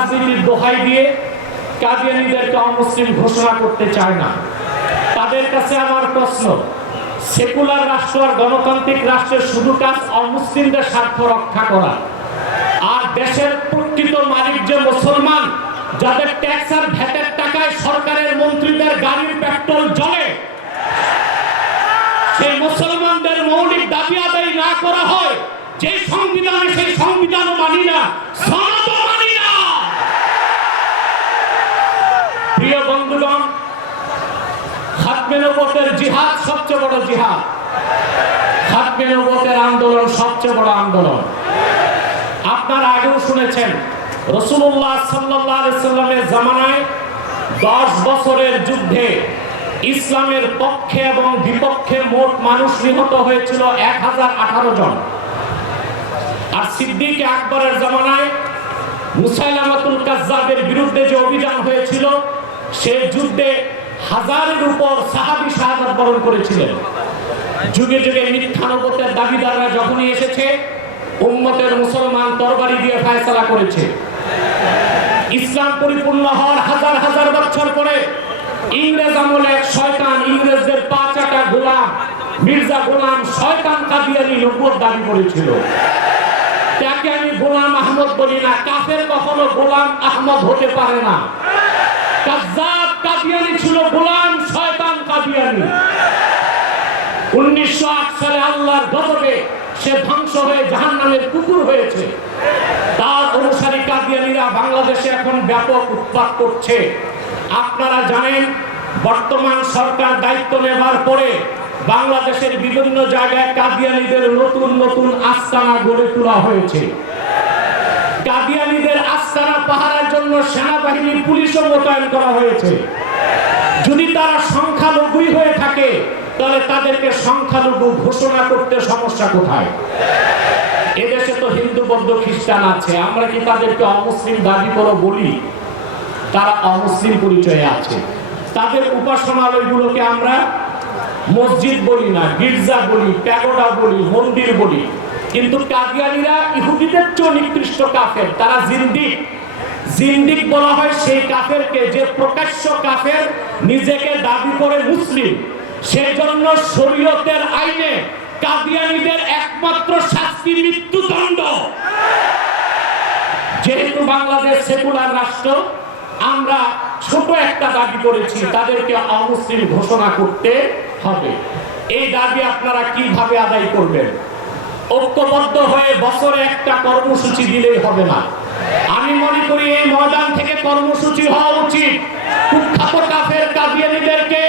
রাজনীতির দোহাই দিয়ে কাদিয়ানীদেরকে অমুসলিম ঘোষণা করতে চায় না। তাদের কাছে আমার প্রশ্ন, সেকুলার রাষ্ট্র আর গণতান্ত্রিক রাষ্ট্রের শুধু কাজ অমুসলিমদের স্বার্থ রক্ষা করা, আর দেশের প্রকৃত মালিক যে মুসলমান, যাদের ট্যাক্স আর ভ্যাটের টাকায় সরকারের মন্ত্রীদের গাড়ির পেট্রোল জ্বলে, সেই মুসলমানদের মৌলিক দাবি আদায় না করা হয়, যে সংবিধানে সেই সংবিধানও মানি না, সনদও মানি না। প্রিয় বন্ধুগণ, খাতমে নবুয়তের জিহাদ সবচেয়ে বড় জিহাদ, খাতমে নবুয়তের আন্দোলন সবচেয়ে বড় আন্দোলন। আপনারা আগেও শুনেছেন, রাসূলুল্লাহ সাল্লাল্লাহু আলাইহি ওয়াসাল্লামের জামানায় 10 বছরের যুদ্ধে ইসলামের পক্ষে এবং বিপক্ষে মোট মানুষ নিহত হয়েছিল 1018 জন। আর সিদ্দিক আকবরের জামানায় মুসাইলামাতুল কাজ্জাবের বিরুদ্ধে যে অভিযান হয়েছিল, সেই যুদ্ধে হাজারের উপর সাহাবী শাহাদাত বরণ করেছিলেন। যুগে যুগে মিথ্যা নবুয়তের দাবিদাররা যখনই এসেছে, উম্মতের মুসলমান তরবারি দিয়ে ফয়সালা করেছে। ইসলাম পরিপূর্ণ হওয়ার হাজার হাজার বছর পরে ইংরেজ আমলে এক শয়তান, ইংরেজদের পা চাটা গোলাম মির্জা গোলাম শয়তান কাদিয়ানী নবুয়ত দাবি করেছিল। তাকে আমি গোলাম আহমদ বলি না, কাফের কখনো গোলাম আহমদ হতে পারে না। কাজ্জাব কাদিয়ানী ছিল গোলাম শয়তান কাদিয়ানী। 1908 সালে আল্লাহর গজবে সে ধ্বংস হয়ে জাহান্নামের কুকুর হয়েছে। তার অনুসারী কাদিয়ানীরা বাংলাদেশে এখন ব্যাপক উৎপাত করছে। আপনারা জানেন, বর্তমান সরকার দায়িত্ব নেবার পরে বাংলাদেশের বিভিন্ন জায়গায় কাদিয়ানীদের নতুন নতুন আস্তানা গড়ে তোলা হয়েছে। কাদিয়ানীদের আস্তানা পাহারার জন্য সেনাবাহিনী, পুলিশও মোতায়েন করা হয়েছে। যদি তারা সংখ্যালঘুই হয়ে থাকে, তাহলে তাদেরকে সংখ্যালঘু ঘোষণা করতে সমস্যা কোথায়? এদেশে তো হিন্দু, বৌদ্ধ, খ্রিস্টান আছে, আমরা কি তাদেরকে অমুসলিম দাবি করে বলি? তারা অমুসলিম পরিচয়ে আছে। তাদের উপাসনালয়গুলোকে আমরা মসজিদ বলি না, গির্জা বলি, প্যাগোডা বলি, মন্দির বলি। কিন্তু কাদিয়ানীরা ইহুদিদের চেয়ে নিকৃষ্ট কাফের, তারা জিন্দিক। জিন্দিক বলা হয় সেই কাফেরকে যে প্রকাশ্য কাফের, নিজেকে দাবি করে মুসলিম। সেজন্য শরীয়তের আইনে কাদিয়ানীদের একমাত্র শাস্তি মৃত্যুদণ্ড। যেহেতু বাংলাদেশ সেকুলার রাষ্ট্র, আমরা ছোট একটা দাবি করেছি, তাদেরকে অমুসলিম ঘোষণা করতে হবে। এই দাবি আপনারা কিভাবে আদায় করবেন? ঐক্যবদ্ধ হয়ে বছরে একটা কর্মসূচি দিলেই হবে না। আমি মনে করি এই ময়দান থেকে কর্মসূচি হওয়া উচিত। কুখ্যাত কাফের কাদিয়ানীদেরকে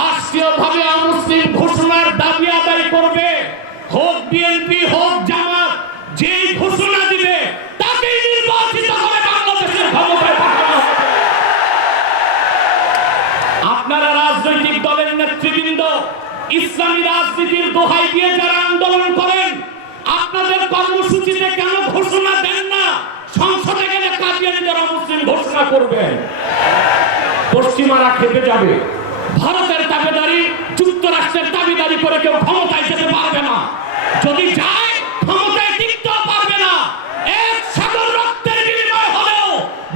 রাষ্ট্রীয়ভাবে অমুসলিম ঘোষণার দাবি আদায় করবে। হোক বিএনপি, হোক জামাত, যেই ঘোষণা দিবে তাকেই নির্বাচিত করে বাংলাদেশের ক্ষমতায় পাঠানো হবে। আপনারা রাজনৈতিক দলের নেতৃবৃন্দ, ইসলামী রাজনীতির দোহাই দিয়ে যারা আন্দোলন করেন, আপনাদের কর্মসূচিতে কেন ঘোষণা দেন না? সংসদে গেলে কাদিয়ানীদের অমুসলিম ঘোষণা করবেন। পশ্চিমারা খেপে যাবে। ভারতের দাবিদারি, যুক্তরাষ্ট্রের দাবিদারি করে কেউ ক্ষমতায় যেতে পারবে না। যদি যায়, ক্ষমতায় টিকতেও পারবে না। এক সাগর রক্তের বিনিময় হলেও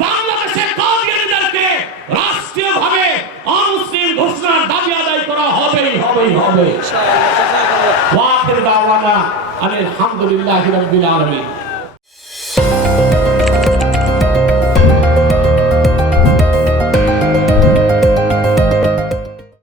বাংলাদেশের কাদিয়ানীদেরকে রাষ্ট্রীয়ভাবে অমুসলিম ঘোষণার দাবি আদায় করা হবেই হবে। ওয়া আখির দাওয়ানা আলহামদুলিল্লাহি রাব্বিল আলামিন।